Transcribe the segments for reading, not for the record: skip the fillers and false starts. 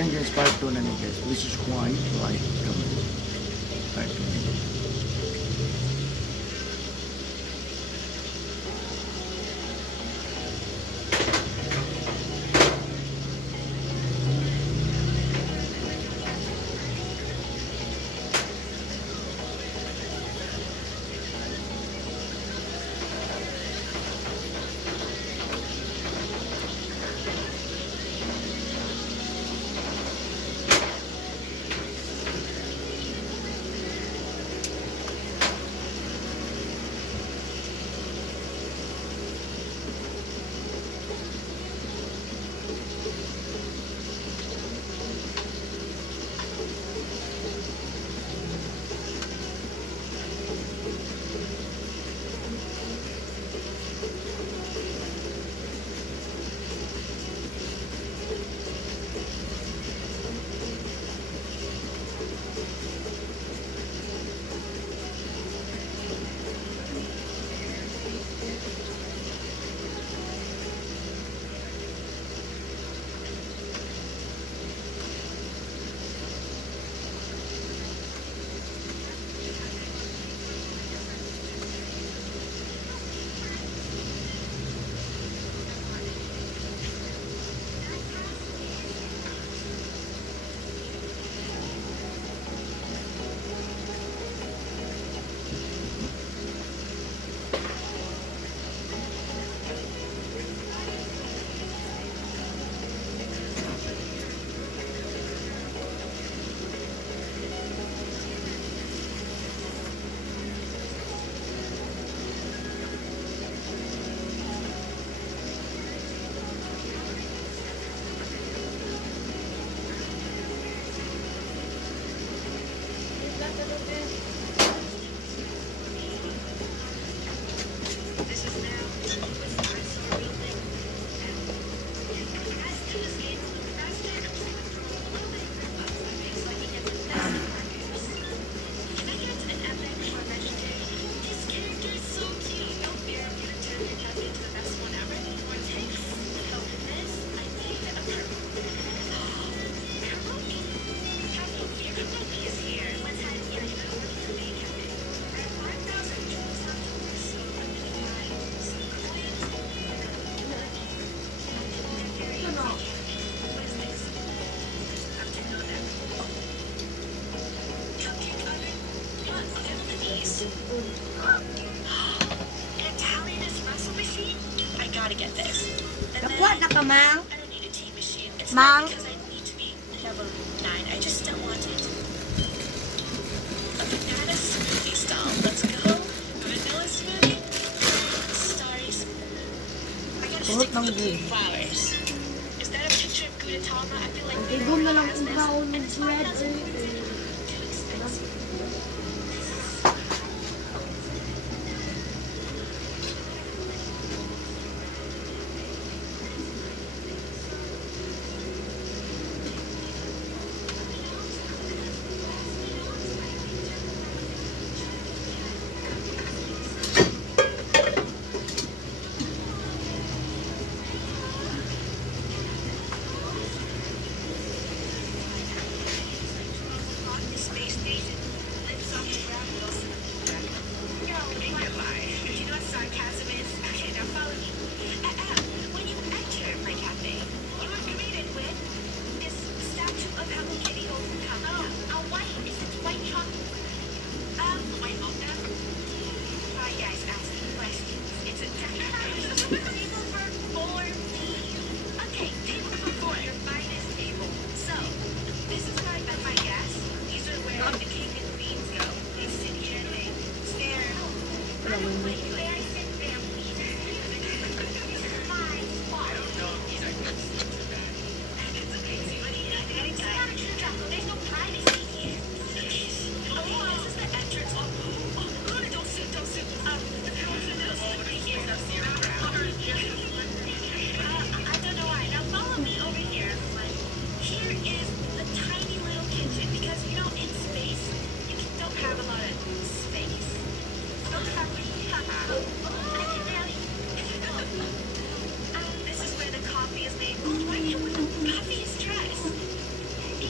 Yan guys, part 2 na ni guys. This is why kami. Part 2. Nakuha na ka, Mang? Mang? Kurot ng green. Igom na lang kung kaon ng bread.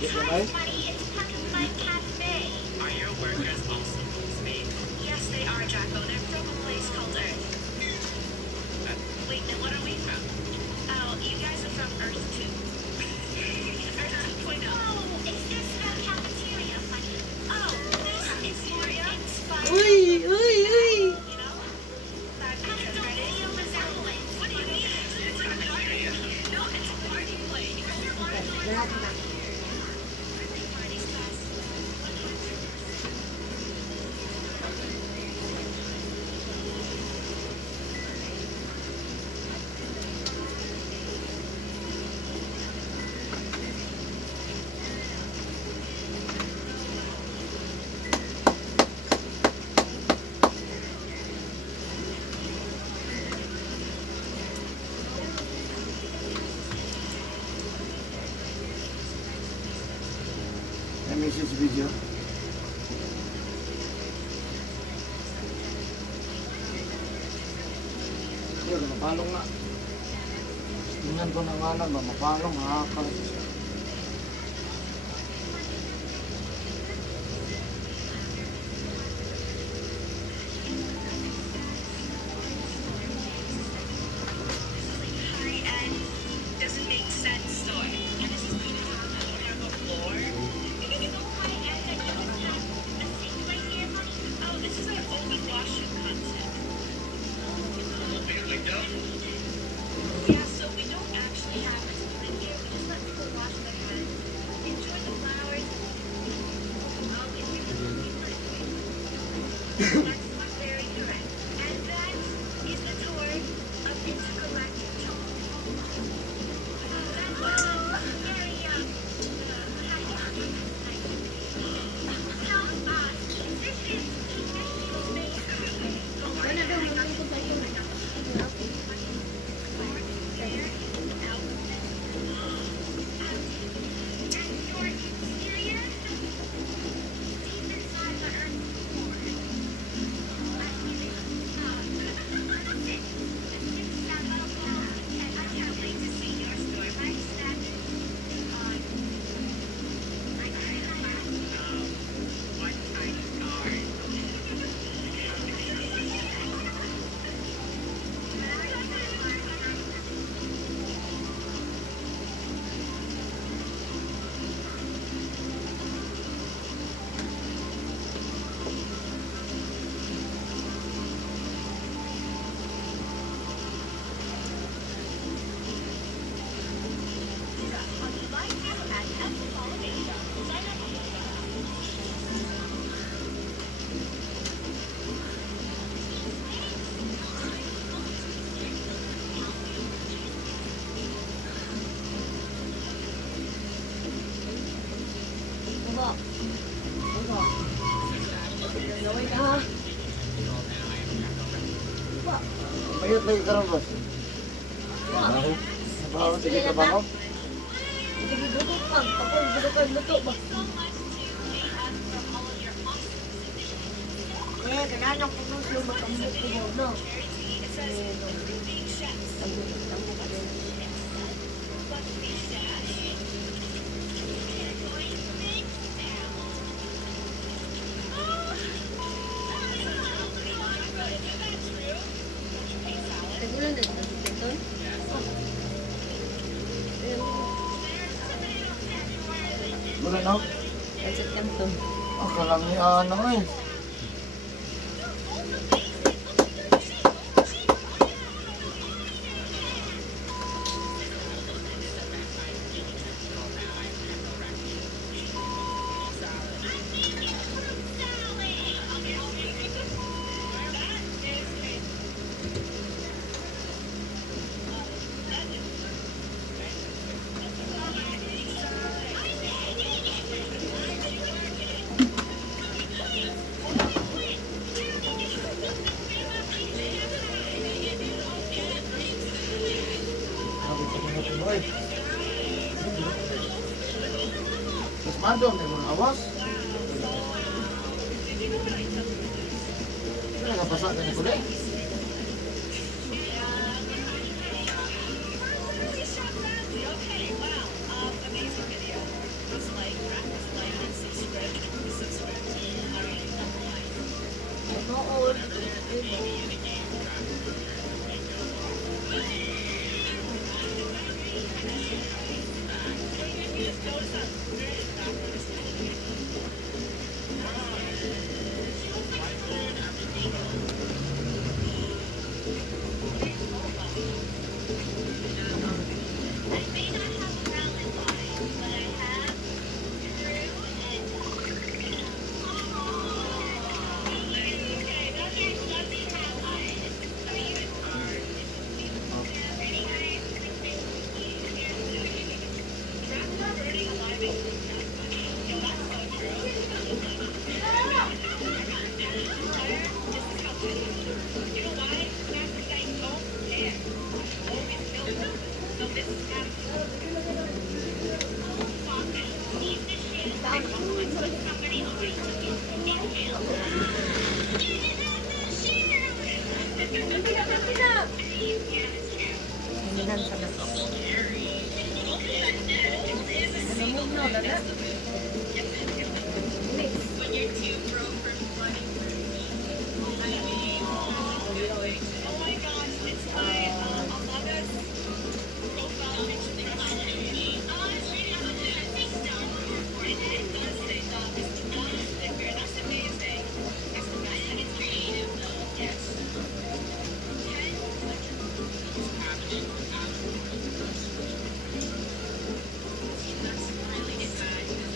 Get the knife? It's part of my cafe. Are your workers also me? Yes, they are, Jacko. They're from a place called Earth. Wait, then what are we from? Oh, you guys are from Earth 2. Earth 2.0. Oh, is this the cafeteria? Oh, this is Moria. Inspired. Uy, uy, uy. You know? That cafeteria resemblance. What do you mean? It's a cafeteria. No, it's a party place. Lahat na. Party class. May message video. Yun, mapalong na. Tingnan ko na nga lang ba, mapalong, hakal. High-end, doesn't make sense store. And this is going to have a floor. So high-end that you don't have a sink right here. Oh, this is our open washroom concept. Yeah, so we don't actually have a toilet here. We just let people wash their hands. Enjoy the flowers. Oh, it's That's very correct. And that is the tour of Intergalactic Talk. Very young. Tell us, this is space. Wala daw, malungkot na yun. Baba. Baba. Laway ka ha. Baba. Mayot lagi karon boss. Baba. Bawo sige ka ba mo? Hindi gidutot lang. Tapos gidutot luto ba? Eh, kailangan yung puno siya matambok ko mo, no? Tegulan din ba si Beton? Wala no? Pansit Canton. Ang kalangian na eh. Mas madom may mga awas. Ano napasa ka na kulit? Okay, wow. Amazing video. Looks like No, that's it. Mix. When you're too broke for flooding through me. I mean, oh my gosh, it's my Among Us profile picture thing on my TV. Oh, it's really on the it does say that it's the bottom sticker. That's amazing. It's the best. It's creative though. Yes. 10 That's really exciting.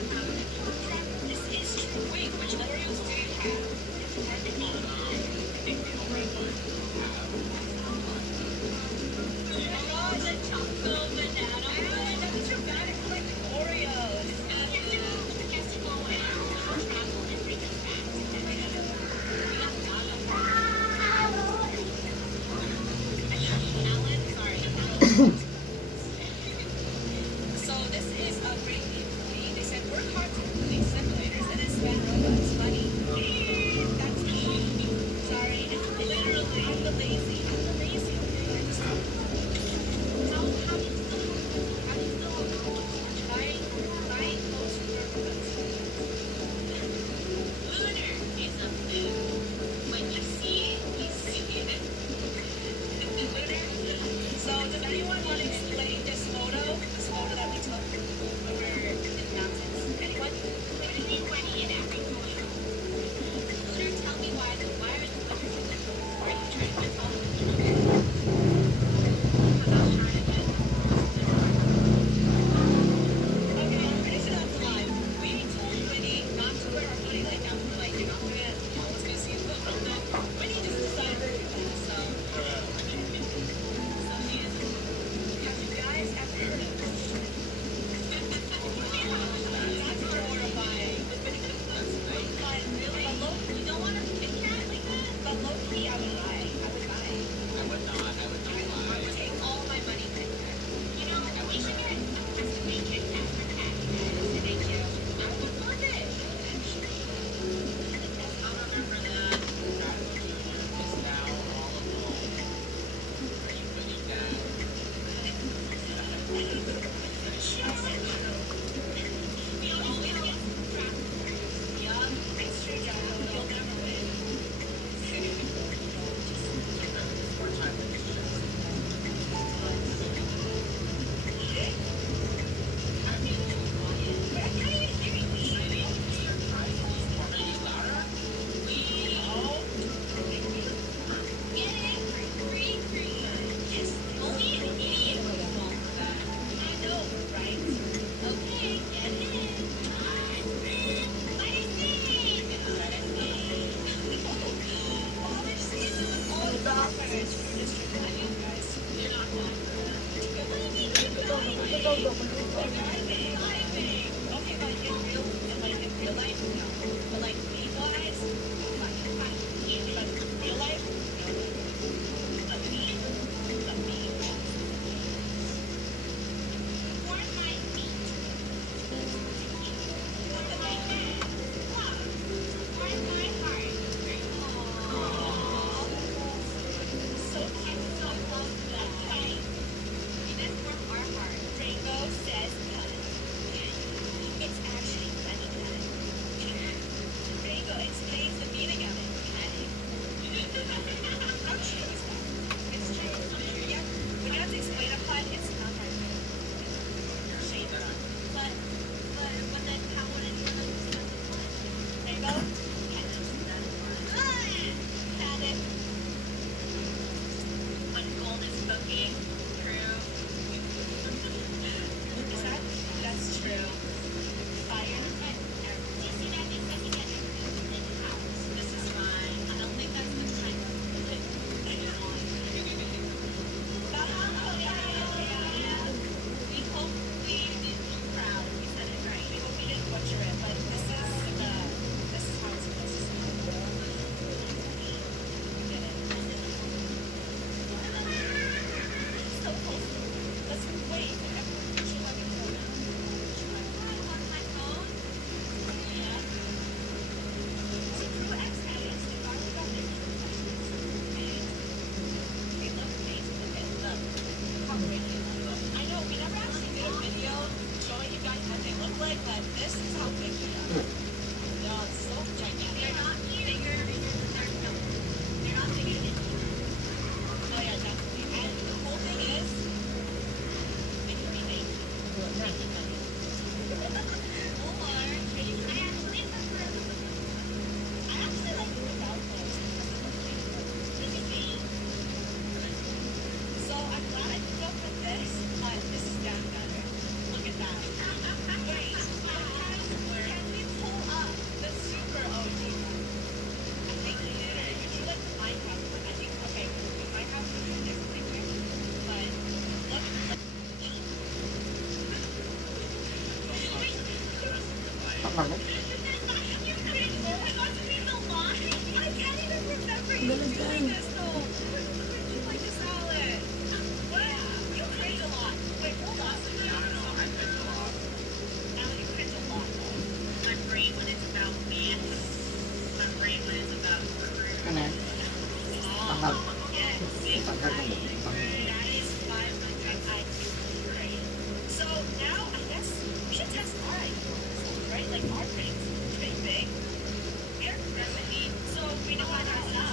lang eh. You're crazy. Oh my gosh, you mean the line? I can't even remember you doing this though. You like a salad. What? You cringe a lot. Wait, hold on. No, I cringe a lot. Alan, you cringe a lot though. My brain when it's about me. My brain when it's about Ano eh? Tanggal. yes. Tanggal ng That is 500 IQ brain. So now I guess we should test mine. Right? Like our brains pretty big. Here, recipe. So we know how to now.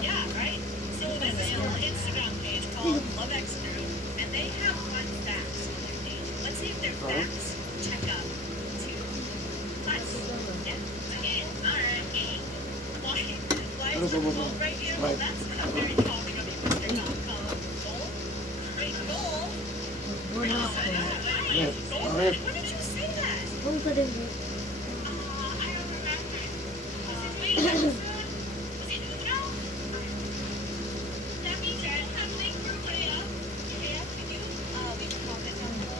Yeah, right? So there's this little Instagram page called Love X Group, and they have fun facts on their page. Let's see if they're facts. Check out two. Nice. Yeah. Again. Alright. Why is the gold right here? Well, that's not very calming of you, Mr. Gold. Gold? Wait, gold? Yes, Gold? correct. When did you say that? Kung ka din bro. I don't remember. Was it way too soon? Was it Uno? That means I don't have link for Rhea. Rhea, can you leave a comment on the facts?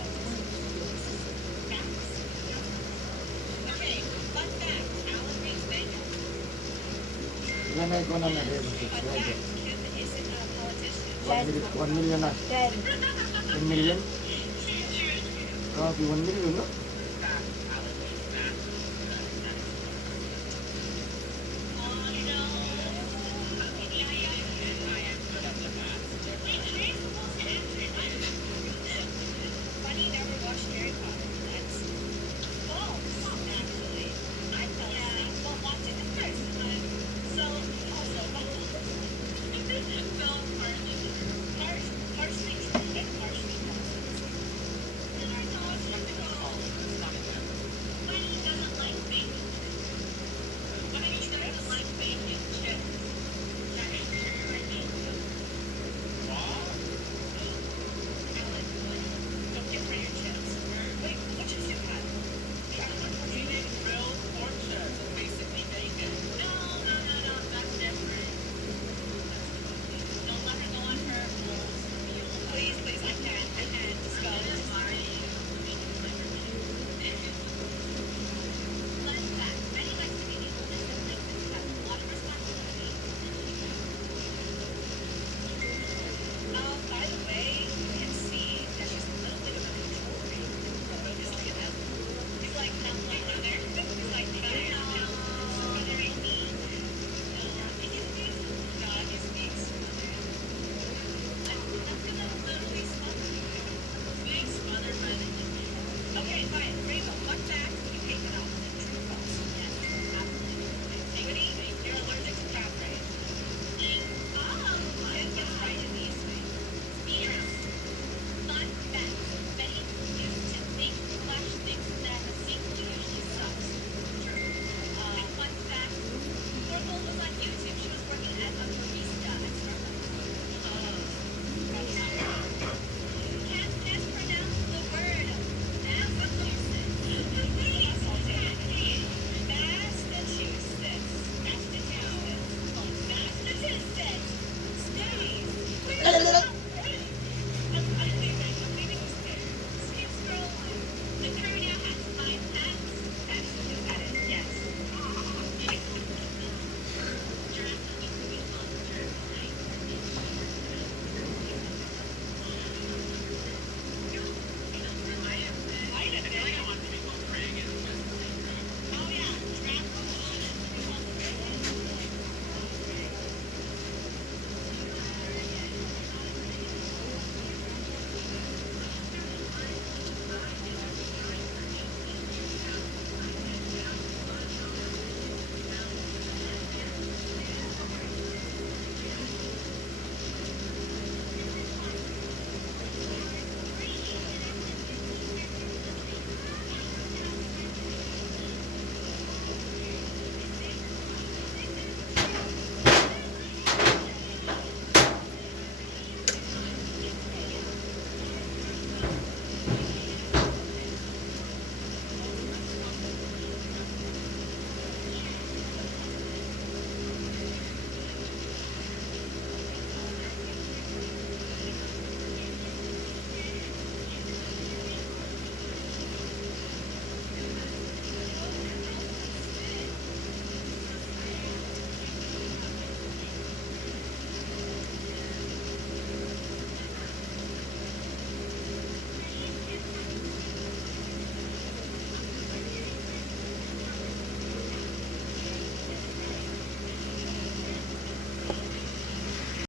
Okay, fun fact. Alan makes bacon. Ganay ko na na rin. Fun fact. Kim isn't a politician. 1 million na. 10. 10 million? Grabe, 1 million na.